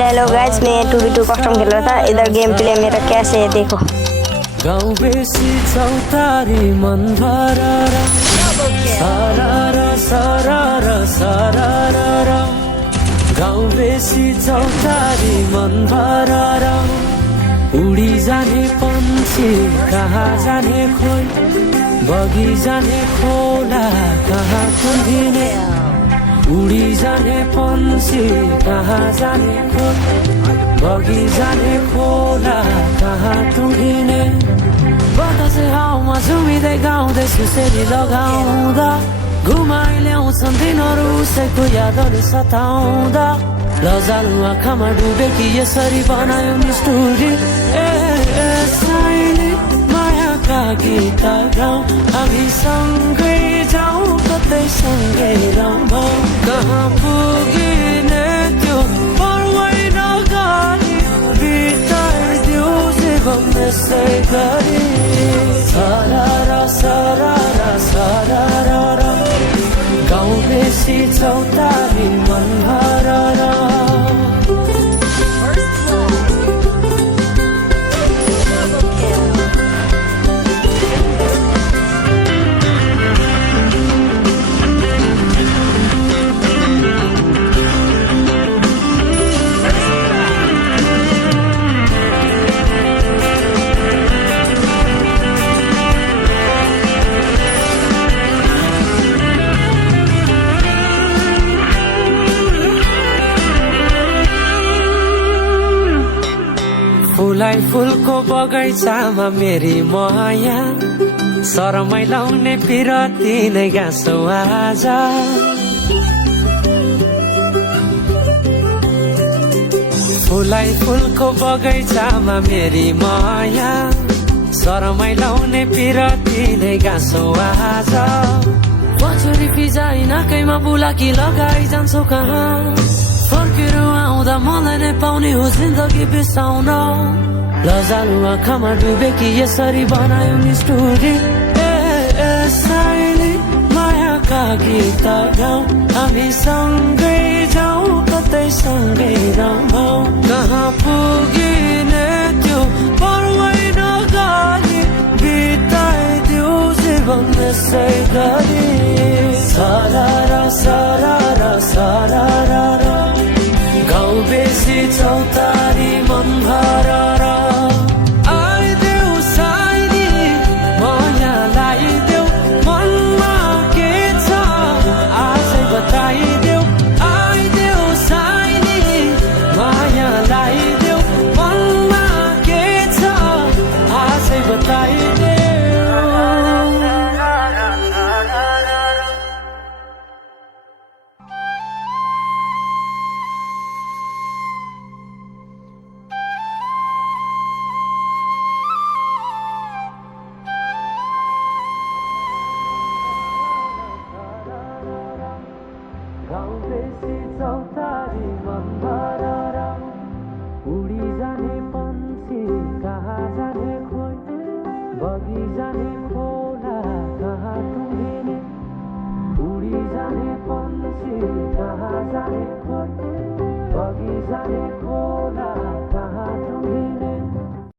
Hello guys, मैं 2v2 custom खेल रहा था। इधर गेम प्ले मेरा कैसे है देखो। गाउँ बेसी चौतारी मन भरारा सारारा सारारा सारारा गाउँ बेसी चौतारी मन भरारा उडी जाने पन्छी कहाँ जाने खोइ बगी जाने खोला कहाँ कुदिने उडी जाने पन्छी कहाँ जाने खोइ बगी जाने खोला कहाँ तुहिने बतासे हाउमा झुमिँदै गाउँदै सुसेली लगाउँदा घुमाइ ल्याउँछन् दिनहरू उसैको यादहरू सताउँदा लजालु आँखामा डुबे कि यसरी बनायो निष्ठुरी ए साइली मायाका गीत गाउँ हामी सँगै जाउँ कतै सँगै रमाउँ कहाँ पुगिने त्यो पर्वै नगरी बिताइदियो जीवन यसै गरी सरारा सरारा सरारा गाउँ बेसी चौतारी मन भरारा फुलाई फुलको बगैँचामा मेरी माया शरमै लाउने पिरती नै गाँसो आज फुलाई फुलको बगैँचामा मेरी माया शरमै लाउने पिरती नै गाँसो आज पछुरी पिजाइ नाकैमा बुलाकी लगाइ जान्छौ कहाँ फर्केर आउँदा मलाई नै पाउने हो जिन्दगी बिसाउन लजालु आँखामा डुबे कि यसरी बनायो निष्ठुरी ए साइली मायाका गीत गाउँ हामी सँगै जाउँ कतै सँगै रमाउँ कहाँ पुगिने त्यो पर्वै नगरी बिताइदियो जीवन यसै गरी सरारा सरारा सरारा गाउँ बेसी चौतारी मन भरारा आइदेऊ साइली माया लाइदेऊ मनमा के छ आजै बताइदेऊ आइदेऊ साइली माया लाइदेऊ मनमा के छ आजै बताइदेऊ गाउँ बेसी चौतारी मन भरारा उडी जाने पन्छी कहाँ जाने खोइ बगी जाने खोला कहाँ तुहिने उडी जाने पन्छी कहाँ जाने खोइ बगी जाने खोला